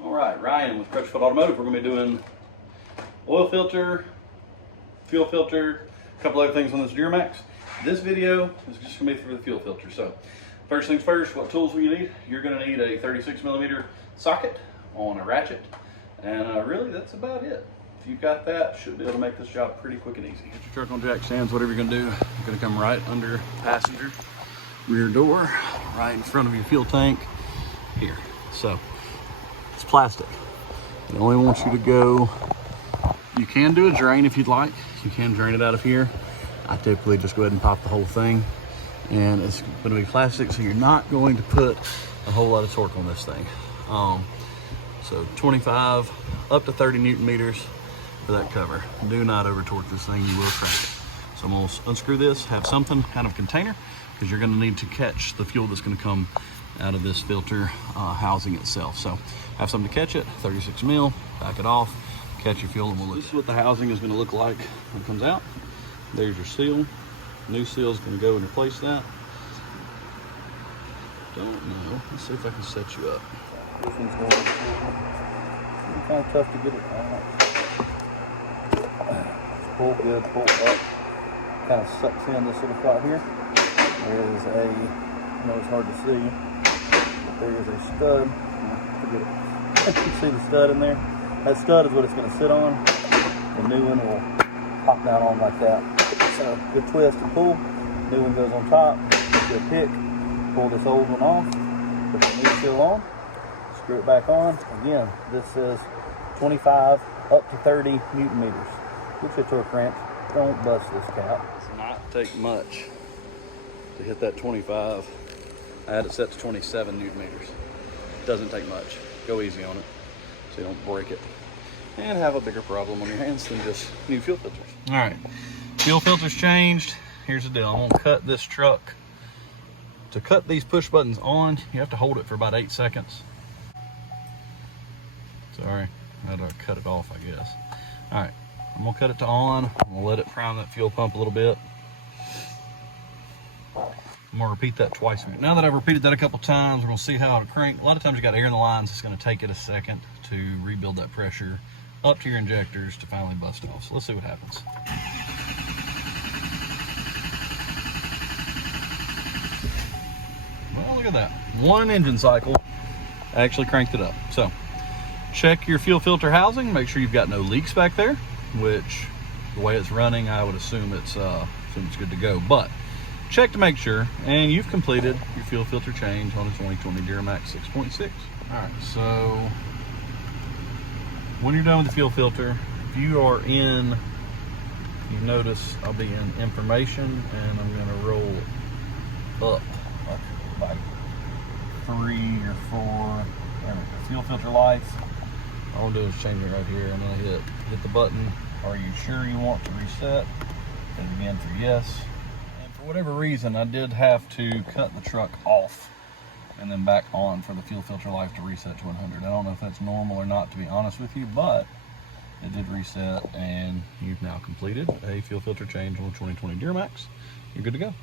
All right, Ryan with Crutchfield Automotive. We're going to be doing oil filter, fuel filter, a couple other things on this Duramax. This video is just going to be for the fuel filter. So first things first, what tools will you need? You're going to need a 36mm socket on a ratchet, and really that's about it. If you've got that, you should be able to make this job pretty quick and easy. Get your truck on jack stands, whatever you're going to do. You're going to come right under passenger rear door, right in front of your fuel tank here. So it's plastic. It only wants you to go, you can do a drain if you'd like. You can drain it out of here. I typically just go ahead and pop the whole thing, and it's going to be plastic, so you're not going to put a whole lot of torque on this thing. So 25 up to 30 Newton meters for that cover. Do not over torque this thing, you will crack it. So I'm going to unscrew this, have something kind of container, because you're going to need to catch the fuel that's going to come out of this filter housing itself. So have something to catch it, 36 mil, back it off, catch your fuel, and we'll look. This is what the housing is going to look like when it comes out. There's your seal. New seal is going to go and replace that. Don't know. Let's see if I can set you up. This one's going to be kind of tough to get it out. Pull good, pull up. Kind of sucks in this little spot here. There is a, I know it's hard to see, but there is a stud. Forget it. You can see the stud in there. That stud is what it's going to sit on. The new one will pop down on like that. So good twist and pull. New one goes on top. Get a pick. Pull this old one off. Put the new seal on. Screw it back on. Again, this says 25 up to 30 Newton meters. Which is torque wrench. Don't bust this cap. It does not take much to hit that 25. I had it set to 27 Newton meters. Doesn't take much. Go easy on it so you don't break it and have a bigger problem on your hands than just new fuel filters. All right, fuel filters changed. Here's the deal. I'm gonna cut this truck. To cut these push buttons on, you have to hold it for about 8 seconds. Sorry, I had to cut it off, I guess. All right, I'm gonna cut it to on. I'm gonna let it prime that fuel pump a little bit. I'm gonna repeat that twice. Now that I've repeated that a couple times, we're gonna see how it'll crank. A lot of times you got air in the lines. It's gonna take it a second to rebuild that pressure up to your injectors to finally bust off. So let's see what happens. Well, look at that. One engine cycle actually cranked it up. So check your fuel filter housing. Make sure you've got no leaks back there, which the way it's running, I would assume it's good to go. But check to make sure, and you've completed your fuel filter change on a 2020 Duramax 6.6. All right, so when you're done with the fuel filter, if you are in, you notice I'll be in information, and I'm gonna roll up like 3 or 4. Fuel filter lights. All I'll do is change it right here. I'm gonna hit the button. Are you sure you want to reset? Hit it again for yes. For whatever reason, I did have to cut the truck off and then back on for the fuel filter life to reset to 100. I don't know if that's normal or not, to be honest with you, but it did reset, and you've now completed a fuel filter change on the 2020 Duramax. You're good to go.